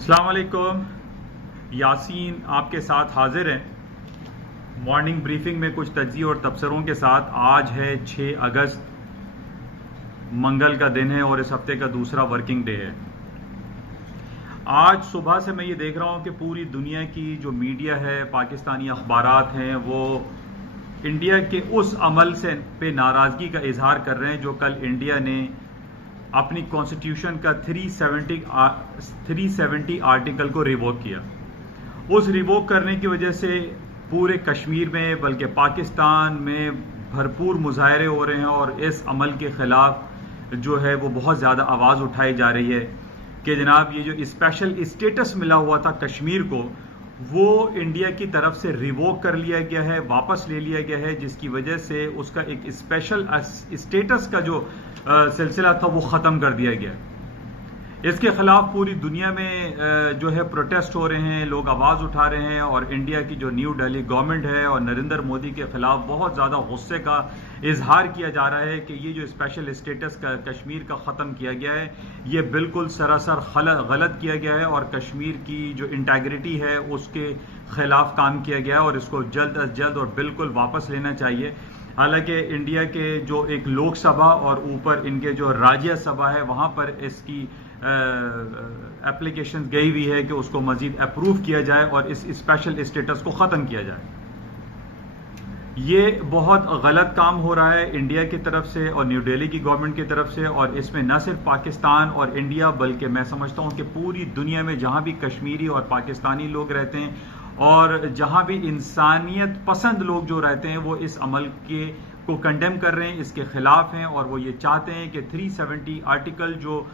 السلام علیکم. یاسین آپ کے ساتھ حاضر ہیں مارننگ بریفنگ میں کچھ تجزیے اور تبصروں کے ساتھ. آج ہے 6 اگست، منگل کا دن ہے اور اس ہفتے کا دوسرا ورکنگ ڈے ہے. آج صبح سے میں یہ دیکھ رہا ہوں کہ پوری دنیا کی جو میڈیا ہے، پاکستانی اخبارات ہیں، وہ انڈیا کے اس عمل سے پہ ناراضگی کا اظہار کر رہے ہیں جو کل انڈیا نے اپنی کانسٹیٹیوشن کا 370 آرٹیکل کو ریووک کیا. اس ریووک کرنے کی وجہ سے پورے کشمیر میں بلکہ پاکستان میں بھرپور مظاہرے ہو رہے ہیں اور اس عمل کے خلاف جو ہے وہ بہت زیادہ آواز اٹھائی جا رہی ہے کہ جناب یہ جو اسپیشل اسٹیٹس ملا ہوا تھا کشمیر کو، وہ انڈیا کی طرف سے ریووک کر لیا گیا ہے، واپس لے لیا گیا ہے، جس کی وجہ سے اس کا ایک اسپیشل اسٹیٹس کا جو سلسلہ تھا وہ ختم کر دیا گیا. اس کے خلاف پوری دنیا میں جو ہے پروٹیسٹ ہو رہے ہیں، لوگ آواز اٹھا رہے ہیں اور انڈیا کی جو نیو دہلی گورنمنٹ ہے اور نریندر مودی کے خلاف بہت زیادہ غصے کا اظہار کیا جا رہا ہے کہ یہ جو اسپیشل اسٹیٹس کا کشمیر کا ختم کیا گیا ہے یہ بالکل سراسر غلط کیا گیا ہے اور کشمیر کی جو انٹیگریٹی ہے اس کے خلاف کام کیا گیا ہے اور اس کو جلد از جلد اور بالکل واپس لینا چاہیے. حالانکہ انڈیا کے جو ایک لوک سبھا اور اوپر ان کے جو راجیہ سبھا ہے وہاں پر اس کی اپلیکیشن گئی ہوئی ہے کہ اس کو مزید اپروو کیا جائے اور اس اسپیشل اسٹیٹس کو ختم کیا جائے. یہ بہت غلط کام ہو رہا ہے انڈیا کی طرف سے اور نیو دہلی کی گورنمنٹ کی طرف سے، اور اس میں نہ صرف پاکستان اور انڈیا بلکہ میں سمجھتا ہوں کہ پوری دنیا میں جہاں بھی کشمیری اور پاکستانی لوگ رہتے ہیں اور جہاں بھی انسانیت پسند لوگ جو رہتے ہیں وہ اس عمل کو کنڈیم کر رہے ہیں، اس کے خلاف ہیں اور وہ یہ چاہتے ہیں کہ 370 آرٹیکل جو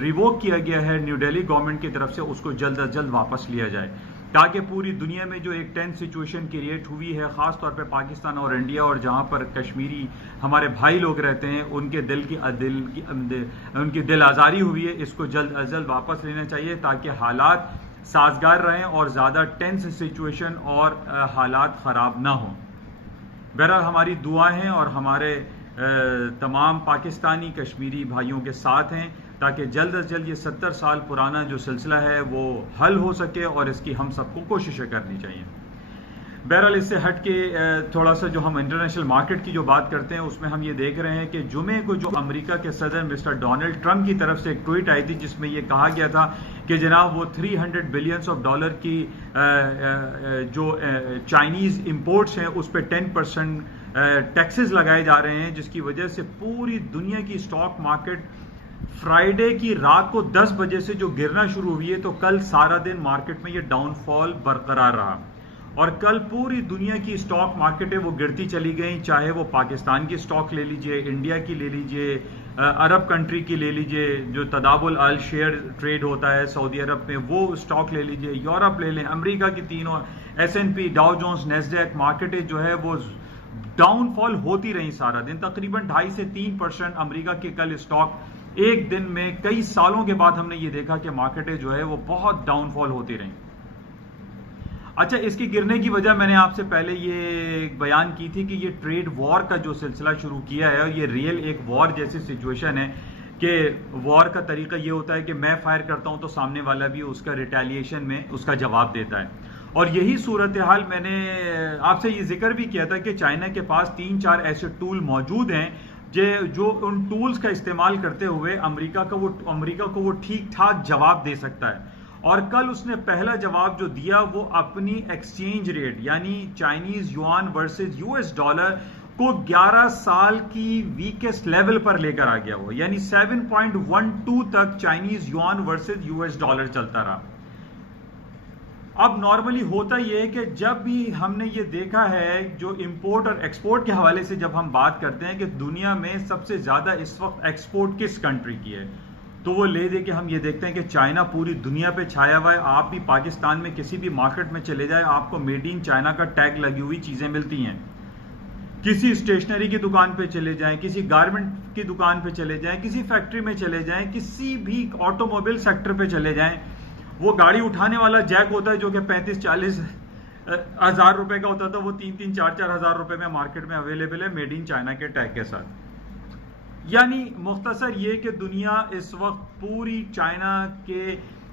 ریووک کیا گیا ہے نیو دہلی گورنمنٹ کی طرف سے اس کو جلد از جلد واپس لیا جائے، تاکہ پوری دنیا میں جو ایک ٹینس سچویشن کریٹ ہوئی ہے خاص طور پہ پاکستان اور انڈیا اور جہاں پر کشمیری ہمارے بھائی لوگ رہتے ہیں ان کے ان کی دل آزاری ہوئی ہے، اس کو جلد از جلد واپس لینا چاہیے تاکہ حالات سازگار رہیں اور زیادہ ٹینس سچویشن اور حالات خراب نہ ہوں. بہرحال ہماری دعائیں ہیں اور ہمارے تمام پاکستانی کشمیری بھائیوں کے ساتھ ہیں تاکہ جلد از جلد یہ 70 سال پرانا جو سلسلہ ہے وہ حل ہو سکے اور اس کی ہم سب کو کوششیں کرنی چاہیے. بہرحال اس سے ہٹ کے تھوڑا سا جو ہم انٹرنیشنل مارکیٹ کی جو بات کرتے ہیں اس میں ہم یہ دیکھ رہے ہیں کہ جمعے کو جو امریکہ کے صدر مسٹر ڈونلڈ ٹرمپ کی طرف سے ایک ٹویٹ آئی تھی جس میں یہ کہا گیا تھا کہ جناب وہ $300 بلین کی جو چائنیز امپورٹس ہیں اس پہ 10% ٹیکسز لگائے جا رہے ہیں، جس کی وجہ سے پوری دنیا کی اسٹاک مارکیٹ فرائیڈے کی رات کو 10 بجے سے جو گرنا شروع ہوئی ہے تو کل سارا دن مارکیٹ میں یہ ڈاؤن فال برقرار رہا اور کل پوری دنیا کی اسٹاک مارکیٹیں وہ گرتی چلی گئیں، چاہے وہ پاکستان کی اسٹاک لے لیجئے، انڈیا کی لے لیجئے، عرب کنٹری کی لے لیجئے جو تداول ال شیئر ٹریڈ ہوتا ہے سعودی عرب میں وہ اسٹاک لے لیجئے، یورپ لے لیں، امریکہ کی تینوں S&P، ڈاؤ جونز، نیسڈیک مارکیٹیں جو ہے وہ ڈاؤن فال ہوتی رہیں سارا دن. تقریباً 2.5 سے 3% امریکہ کے کل اسٹاک ایک دن میں کئی سالوں کے بعد ہم نے یہ دیکھا کہ مارکیٹیں جو ہے وہ بہت ڈاؤن فال ہوتی رہیں. اچھا، اس کی گرنے کی وجہ میں نے آپ سے پہلے یہ بیان کی تھی کہ یہ ٹریڈ وار کا جو سلسلہ شروع کیا ہے اور یہ ریئل ایک وار جیسی سچویشن ہے کہ وار کا طریقہ یہ ہوتا ہے کہ میں فائر کرتا ہوں تو سامنے والا بھی اس کا ریٹیلیشن میں اس کا جواب دیتا ہے. اور یہی صورتحال میں نے آپ سے یہ ذکر بھی کیا تھا کہ چائنا کے پاس 3-4 ایسے ٹول موجود ہیں جو ان ٹولز کا استعمال کرتے ہوئے امریکہ کو وہ ٹھیک ٹھاک جواب دے سکتا ہے. اور کل اس نے پہلا جواب جو دیا وہ اپنی ایکسچینج ریٹ یعنی چائنیز یوان ورسز $, کو 11 سال کی ویکسٹ لیول پر لے کر آ گیا ہوا، یعنی 7.12 تک چائنیز یوان ورسز $, چلتا رہا. اب نارملی ہوتا یہ ہے کہ جب بھی ہم نے یہ دیکھا ہے جو امپورٹ اور ایکسپورٹ کے حوالے سے جب ہم بات کرتے ہیں کہ دنیا میں سب سے زیادہ اس وقت ایکسپورٹ کس کنٹری کی ہے تو وہ لے دے کے ہم یہ دیکھتے ہیں کہ چائنا پوری دنیا پہ چھایا ہوا ہے. آپ بھی پاکستان میں کسی بھی مارکیٹ میں چلے جائیں آپ کو میڈ ان چائنا کا ٹیگ لگی ہوئی چیزیں ملتی ہیں. کسی اسٹیشنری کی دکان پہ چلے جائیں، کسی گارمنٹ کی دکان پہ چلے جائیں، کسی فیکٹری میں چلے جائیں، کسی بھی آٹو موبائل سیکٹر پہ چلے جائیں، وہ گاڑی اٹھانے والا جیک ہوتا ہے جو کہ 35-40 ہزار روپے کا ہوتا تھا وہ 3-4 ہزار روپے میں مارکیٹ میں اویلیبل ہے میڈ ان چائنا کے ٹیگ کے ساتھ. یعنی مختصر یہ کہ دنیا اس وقت پوری چائنا کے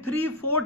3-4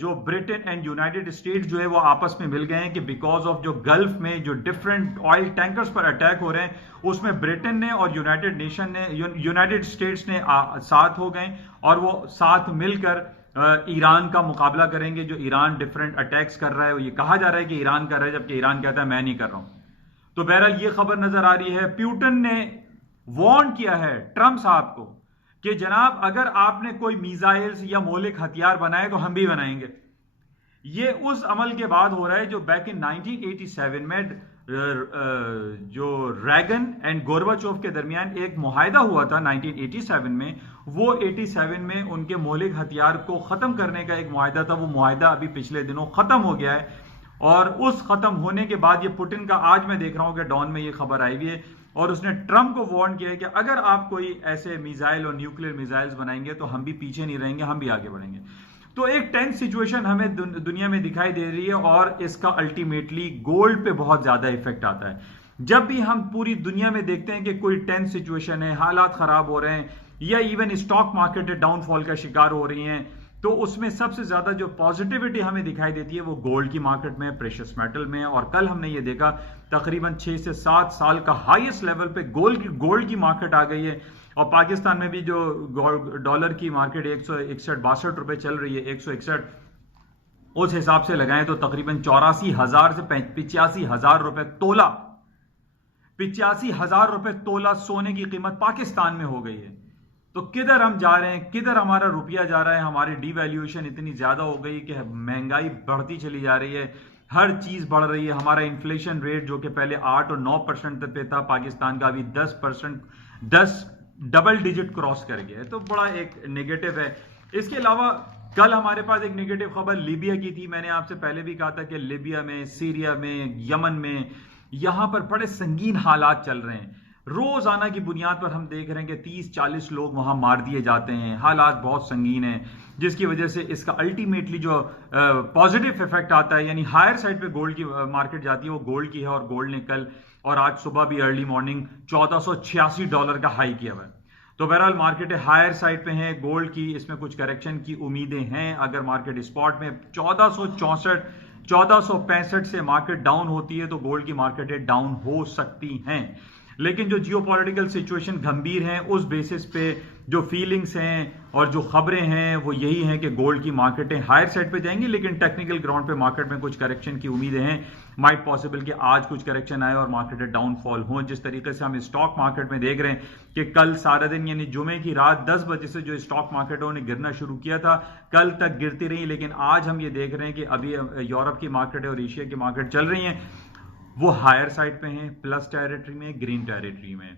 جو برٹن اینڈ یونائٹڈ اسٹیٹس جو ہے وہ آپس میں مل گئے ہیں کہ بیکاز آف جو گلف میں جو ڈفرینٹ آئل ٹینکرز پر اٹیک ہو رہے ہیں اس میں برٹن نے اور یونائٹڈ اسٹیٹس نے ساتھ ہو گئے اور وہ ساتھ مل کر ایران کا مقابلہ کریں گے. جو ایران ڈفرینٹ اٹیکس کر رہا ہے وہ یہ کہا جا رہا ہے کہ ایران کر رہا ہے جبکہ ایران کہتا ہے میں نہیں کر رہا ہوں. تو بہرحال یہ خبر نظر آ رہی ہے. پیوٹن نے وارن کیا ہے ٹرمپ صاحب کو کہ جناب اگر آپ نے کوئی میزائلز یا مہلک ہتھیار بنائے تو ہم بھی بنائیں گے. یہ اس عمل کے بعد ہو رہا ہے جو بیک ان 1987 میں جو ریگن اینڈ گورباچوف کے درمیان ایک معاہدہ ہوا تھا 1987 میں. وہ 87 میں ان کے مہلک ہتھیار کو ختم کرنے کا ایک معاہدہ تھا. وہ معاہدہ ابھی پچھلے دنوں ختم ہو گیا ہے اور اس ختم ہونے کے بعد یہ پوٹن کا آج میں دیکھ رہا ہوں کہ ڈان میں یہ خبر آئی ہوئی ہے اور اس نے ٹرمپ کو وارن کیا ہے کہ اگر آپ کوئی ایسے میزائل اور نیوکلیر میزائلز بنائیں گے تو ہم بھی پیچھے نہیں رہیں گے, ہم بھی آگے بڑھیں گے. تو ایک ٹینس سچویشن ہمیں دنیا میں دکھائی دے رہی ہے اور اس کا الٹیمیٹلی گولڈ پہ بہت زیادہ ایفیکٹ آتا ہے. جب بھی ہم پوری دنیا میں دیکھتے ہیں کہ کوئی ٹینس سچویشن ہے, حالات خراب ہو رہے ہیں یا ایون اسٹاک مارکیٹ ڈاؤن فال کا شکار ہو رہی ہیں, تو اس میں سب سے زیادہ جو پازیٹیوٹی ہمیں دکھائی دیتی ہے وہ گولڈ کی مارکیٹ میں, پریشس میٹل میں. اور کل ہم نے یہ دیکھا تقریباً 6 سے 7 سال کا ہائیسٹ لیول پہ گولڈ کی مارکیٹ آ گئی ہے. اور پاکستان میں بھی جو ڈالر کی مارکیٹ 161-62 روپے چل رہی ہے, 161 اس حساب سے لگائیں تو تقریباً 84,000 سے 85,000 روپے تولہ, 85,000 روپے تولہ سونے کی قیمت پاکستان میں ہو گئی ہے. تو کدھر ہم جا رہے ہیں, کدھر ہمارا روپیہ جا رہا ہے. ہماری ڈی ویلیویشن اتنی زیادہ ہو گئی کہ مہنگائی بڑھتی چلی جا رہی ہے, ہر چیز بڑھ رہی ہے. ہمارا انفلیشن ریٹ جو کہ پہلے 8 اور 9% پہ تھا پاکستان کا, ابھی 10% ڈبل ڈیجٹ کراس کر گیا ہے. تو بڑا ایک نیگیٹو ہے. اس کے علاوہ کل ہمارے پاس ایک نیگیٹو خبر لیبیا کی تھی. میں نے آپ سے پہلے بھی کہا تھا کہ لیبیا میں, سیریا میں, یمن میں یہاں پر بڑے سنگین حالات چل رہے ہیں. روزانہ کی بنیاد پر ہم دیکھ رہے ہیں کہ 30-40 لوگ وہاں مار دیے جاتے ہیں. حالات بہت سنگین ہیں جس کی وجہ سے اس کا الٹیمیٹلی جو پازیٹیو افیکٹ آتا ہے, یعنی ہائر سائڈ پہ گولڈ کی مارکیٹ جاتی ہے, وہ گولڈ کی ہے. اور گولڈ نے کل اور آج صبح بھی ارلی مارننگ $1486 کا ہائی کیا ہوا ہے. تو بہرحال مارکیٹ ہائر سائڈ پہ ہیں گولڈ کی. اس میں کچھ کریکشن کی امیدیں ہیں. اگر مارکیٹ اسپاٹ میں 1465 سے مارکیٹ ڈاؤن ہوتی ہے تو گولڈ کی مارکیٹیں ڈاؤن ہو سکتی ہیں. لیکن جو جیو پولیٹیکل سچویشن گھمبیر ہیں اس بیسس پہ جو فیلنگز ہیں اور جو خبریں ہیں وہ یہی ہیں کہ گولڈ کی مارکیٹیں ہائر سائڈ پہ جائیں گی. لیکن ٹیکنیکل گراؤنڈ پہ مارکیٹ میں کچھ کریکشن کی امیدیں ہیں. مائٹ پاسبل کہ آج کچھ کریکشن آئے اور مارکیٹیں ڈاؤن فال ہوں. جس طریقے سے ہم اسٹاک مارکیٹ میں دیکھ رہے ہیں کہ کل سارا دن یعنی جمعے کی رات 10 بجے سے جو اسٹاک مارکیٹوں نے گرنا شروع کیا تھا کل تک گرتی رہی. لیکن آج ہم یہ دیکھ رہے ہیں کہ ابھی یورپ کی مارکیٹ اور ایشیا کی مارکیٹ چل رہی ہیں وہ ہائر سائڈ پہ ہیں, پلس ٹیریٹری میں, گرین ٹیریٹری میں.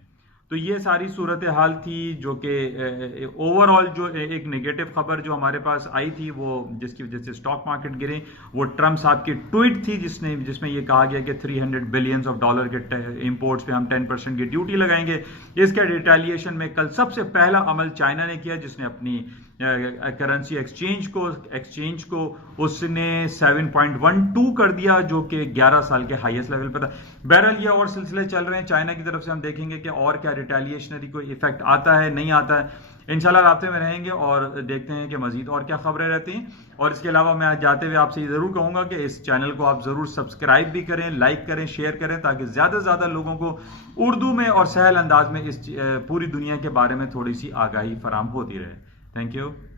تو یہ ساری صورتحال تھی جو کہ اوور آل جو ایک نیگیٹو خبر جو ہمارے پاس آئی تھی وہ جس کی وجہ سے اسٹاک مارکیٹ گرے, وہ ٹرمپ صاحب کی ٹویٹ تھی جس میں یہ کہا گیا کہ $300 بلین کے امپورٹس پہ ہم 10% کی ڈیوٹی لگائیں گے. اس کے ریٹیلیشن میں کل سب سے پہلا عمل چائنا نے کیا جس نے اپنی کرنسی ایکسچینج کو اس نے 7.12 کر دیا جو کہ 11 سال کے ہائیسٹ لیول پر تھا. بہرحال یہ اور سلسلے چل رہے ہیں. چائنا کی طرف سے ہم دیکھیں گے کہ اور کیا ریٹیلیشنری کوئی ایفیکٹ آتا ہے نہیں آتا ہے. انشاءاللہ رابطے میں رہیں گے اور دیکھتے ہیں کہ مزید اور کیا خبریں رہتی ہیں. اور اس کے علاوہ میں جاتے ہوئے آپ سے یہ ضرور کہوں گا کہ اس چینل کو آپ ضرور سبسکرائب بھی کریں, لائک کریں, شیئر کریں تاکہ زیادہ سے زیادہ لوگوں کو اردو میں اور سہل انداز میں اس پوری دنیا کے بارے میں تھوڑی سی آگاہی فراہم ہوتی رہے. Thank you.